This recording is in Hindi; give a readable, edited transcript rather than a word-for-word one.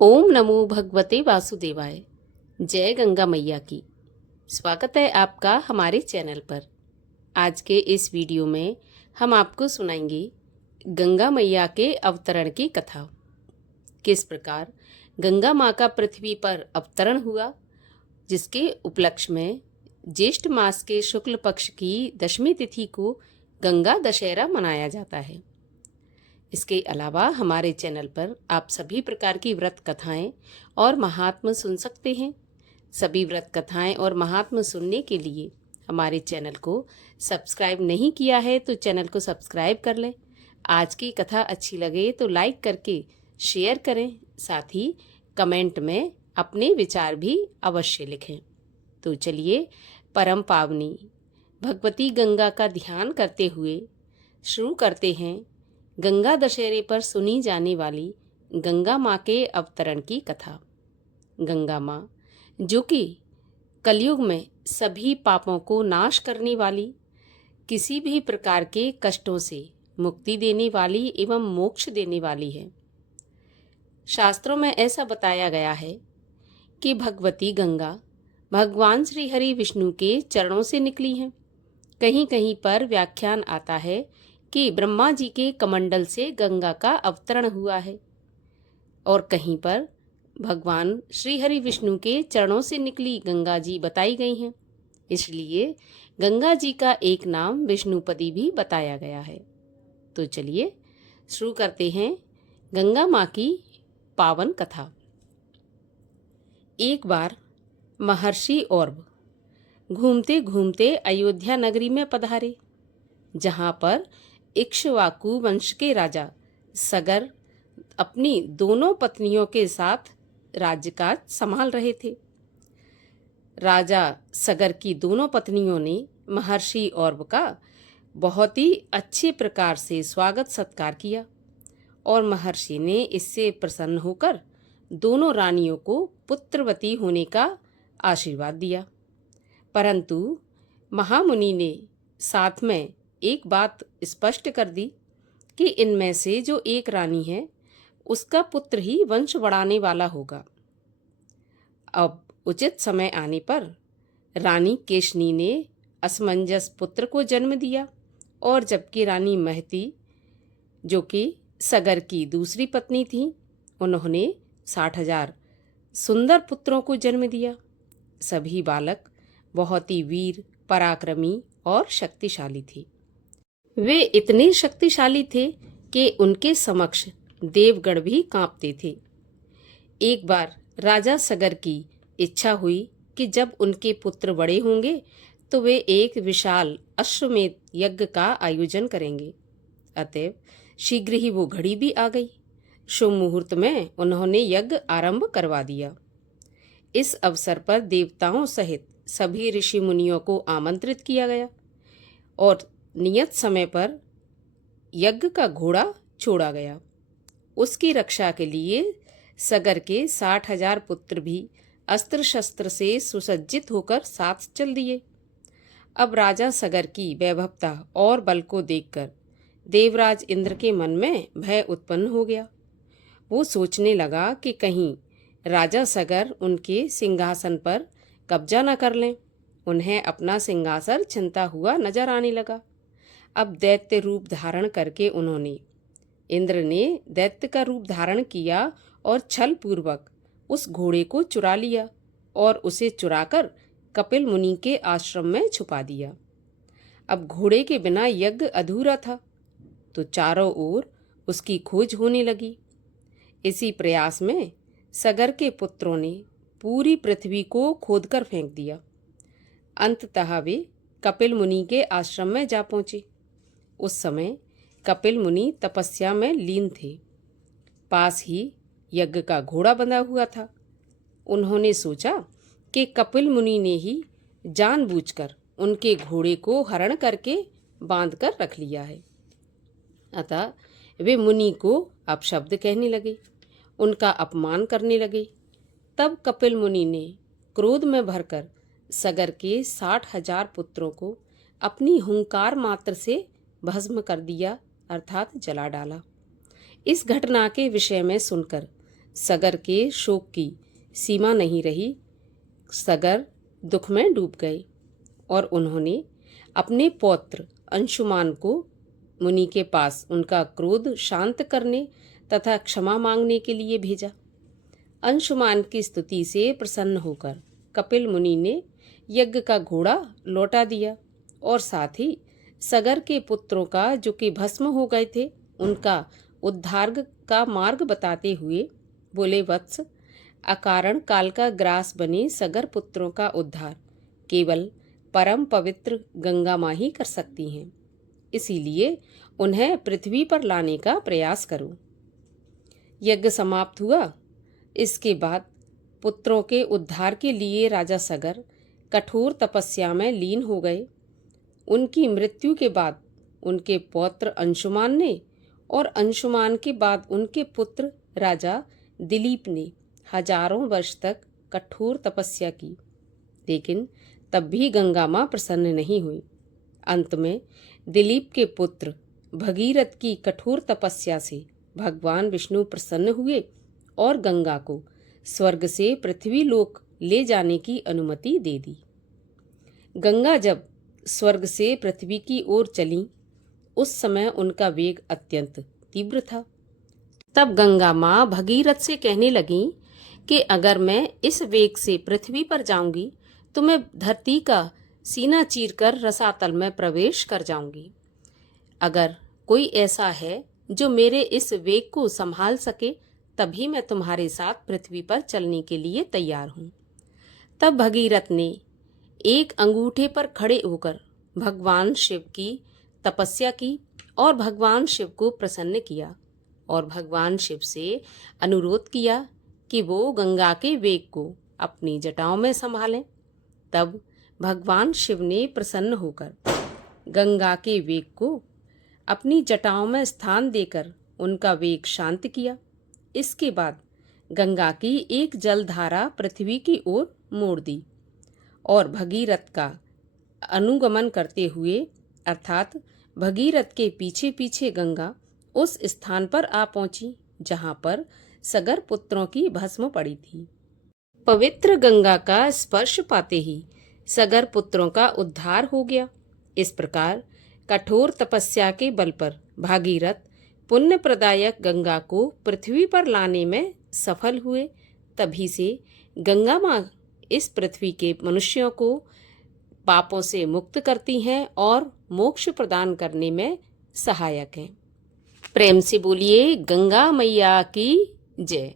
ओम नमो भगवते वासुदेवाय। जय गंगा मैया की। स्वागत है आपका हमारे चैनल पर। आज के इस वीडियो में हम आपको सुनाएंगे गंगा मैया के अवतरण की कथा। किस प्रकार गंगा माँ का पृथ्वी पर अवतरण हुआ, जिसके उपलक्ष्य में ज्येष्ठ मास के शुक्ल पक्ष की दशमी तिथि को गंगा दशहरा मनाया जाता है। इसके अलावा हमारे चैनल पर आप सभी प्रकार की व्रत कथाएं और महात्म सुन सकते हैं। सभी व्रत कथाएं और महात्म सुनने के लिए हमारे चैनल को सब्सक्राइब नहीं किया है तो चैनल को सब्सक्राइब कर लें। आज की कथा अच्छी लगे तो लाइक करके शेयर करें, साथ ही कमेंट में अपने विचार भी अवश्य लिखें। तो चलिए परम पावनी भगवती गंगा का ध्यान करते हुए शुरू करते हैं गंगा दशहरे पर सुनी जाने वाली गंगा माँ के अवतरण की कथा। गंगा माँ, जो कि कलयुग में सभी पापों को नाश करने वाली, किसी भी प्रकार के कष्टों से मुक्ति देने वाली एवं मोक्ष देने वाली है। शास्त्रों में ऐसा बताया गया है कि भगवती गंगा भगवान श्री हरि विष्णु के चरणों से निकली हैं। कहीं कहीं पर व्याख्यान आता है कि ब्रह्मा जी के कमंडल से गंगा का अवतरण हुआ है, और कहीं पर भगवान श्री हरि विष्णु के चरणों से निकली गंगा जी बताई गई हैं। इसलिए गंगा जी का एक नाम विष्णुपदी भी बताया गया है। तो चलिए शुरू करते हैं गंगा माँ की पावन कथा। एक बार महर्षि औरव घूमते घूमते अयोध्या नगरी में पधारे, जहाँ पर इक्ष्वाकु वंश के राजा सगर अपनी दोनों पत्नियों के साथ राज्यकाज संभाल रहे थे। राजा सगर की दोनों पत्नियों ने महर्षि औरव का बहुत ही अच्छे प्रकार से स्वागत सत्कार किया, और महर्षि ने इससे प्रसन्न होकर दोनों रानियों को पुत्रवती होने का आशीर्वाद दिया। परंतु महामुनि ने साथ में एक बात स्पष्ट कर दी कि इनमें से जो एक रानी है उसका पुत्र ही वंश बढ़ाने वाला होगा। अब उचित समय आने पर रानी केशनी ने असमंजस पुत्र को जन्म दिया, और जबकि रानी महती, जो कि सगर की दूसरी पत्नी थी, उन्होंने 60,000 सुंदर पुत्रों को जन्म दिया। सभी बालक बहुत ही वीर, पराक्रमी और शक्तिशाली थे। वे इतने शक्तिशाली थे कि उनके समक्ष देवगण भी कांपते थे। एक बार राजा सगर की इच्छा हुई कि जब उनके पुत्र बड़े होंगे तो वे एक विशाल अश्वमेध यज्ञ का आयोजन करेंगे। अतएव शीघ्र ही वो घड़ी भी आ गई। शुभ मुहूर्त में उन्होंने यज्ञ आरंभ करवा दिया। इस अवसर पर देवताओं सहित सभी ऋषि मुनियों को आमंत्रित किया गया, और नियत समय पर यज्ञ का घोड़ा छोड़ा गया। उसकी रक्षा के लिए सगर के 60,000 पुत्र भी अस्त्र शस्त्र से सुसज्जित होकर साथ चल दिए। अब राजा सगर की वैभवता और बल को देखकर देवराज इंद्र के मन में भय उत्पन्न हो गया। वो सोचने लगा कि कहीं राजा सगर उनके सिंहासन पर कब्जा न कर लें। उन्हें अपना सिंहासन छिनता हुआ नजर आने लगा। अब दैत्य रूप धारण करके इंद्र ने दैत्य का रूप धारण किया और छल पूर्वक उस घोड़े को चुरा लिया, और उसे चुराकर कपिल मुनि के आश्रम में छुपा दिया। अब घोड़े के बिना यज्ञ अधूरा था, तो चारों ओर उसकी खोज होने लगी। इसी प्रयास में सगर के पुत्रों ने पूरी पृथ्वी को खोदकर फेंक दिया। अंततः वे कपिल मुनि के आश्रम में जा पहुंचे। उस समय कपिल मुनि तपस्या में लीन थे। पास ही यज्ञ का घोड़ा बंधा हुआ था। उन्होंने सोचा कि कपिल मुनि ने ही जानबूझकर उनके घोड़े को हरण करके बांधकर रख लिया है। अतः वे मुनि को अपशब्द कहने लगे, उनका अपमान करने लगे। तब कपिल मुनि ने क्रोध में भरकर सगर के 60,000 पुत्रों को अपनी हुंकार मात्र से भस्म कर दिया, अर्थात जला डाला। इस घटना के विषय में सुनकर सगर के शोक की सीमा नहीं रही। सगर दुख में डूब गए और उन्होंने अपने पौत्र अंशुमान को मुनि के पास उनका क्रोध शांत करने तथा क्षमा मांगने के लिए भेजा। अंशुमान की स्तुति से प्रसन्न होकर कपिल मुनि ने यज्ञ का घोड़ा लौटा दिया और साथ ही सगर के पुत्रों का जो कि भस्म हो गए थे उनका उद्धार का मार्ग बताते हुए बोले, वत्स, अकारण काल का ग्रास बने सगर पुत्रों का उद्धार केवल परम पवित्र गंगा माँ ही कर सकती हैं, इसीलिए उन्हें पृथ्वी पर लाने का प्रयास करो। यज्ञ समाप्त हुआ। इसके बाद पुत्रों के उद्धार के लिए राजा सगर कठोर तपस्या में लीन हो गए। उनकी मृत्यु के बाद उनके पौत्र अंशुमान ने और अंशुमान के बाद उनके पुत्र राजा दिलीप ने हजारों वर्ष तक कठोर तपस्या की, लेकिन तब भी गंगा माँ प्रसन्न नहीं हुई। अंत में दिलीप के पुत्र भगीरथ की कठोर तपस्या से भगवान विष्णु प्रसन्न हुए और गंगा को स्वर्ग से पृथ्वी लोक ले जाने की अनुमति दे दी। गंगा जब स्वर्ग से पृथ्वी की ओर चली उस समय उनका वेग अत्यंत तीव्र था। तब गंगा माँ भगीरथ से कहने लगी कि अगर मैं इस वेग से पृथ्वी पर जाऊंगी तो मैं धरती का सीना चीरकर रसातल में प्रवेश कर जाऊंगी। अगर कोई ऐसा है जो मेरे इस वेग को संभाल सके तभी मैं तुम्हारे साथ पृथ्वी पर चलने के लिए तैयार हूँ। तब भगीरथ ने एक अंगूठे पर खड़े होकर भगवान शिव की तपस्या की और भगवान शिव को प्रसन्न किया और भगवान शिव से अनुरोध किया कि वो गंगा के वेग को अपनी जटाओं में संभालें। तब भगवान शिव ने प्रसन्न होकर गंगा के वेग को अपनी जटाओं में स्थान देकर उनका वेग शांत किया। इसके बाद गंगा की एक जलधारा पृथ्वी की ओर मोड़ दी और भगीरथ का अनुगमन करते हुए अर्थात भगीरथ के पीछे पीछे गंगा उस स्थान पर आ पहुंची जहां पर सगर पुत्रों की भस्म पड़ी थी। पवित्र गंगा का स्पर्श पाते ही सगर पुत्रों का उद्धार हो गया। इस प्रकार कठोर तपस्या के बल पर भागीरथ पुण्य प्रदायक गंगा को पृथ्वी पर लाने में सफल हुए। तभी से गंगा माँ इस पृथ्वी के मनुष्यों को पापों से मुक्त करती हैं और मोक्ष प्रदान करने में सहायक हैं। प्रेम से बोलिए गंगा मैया की जय।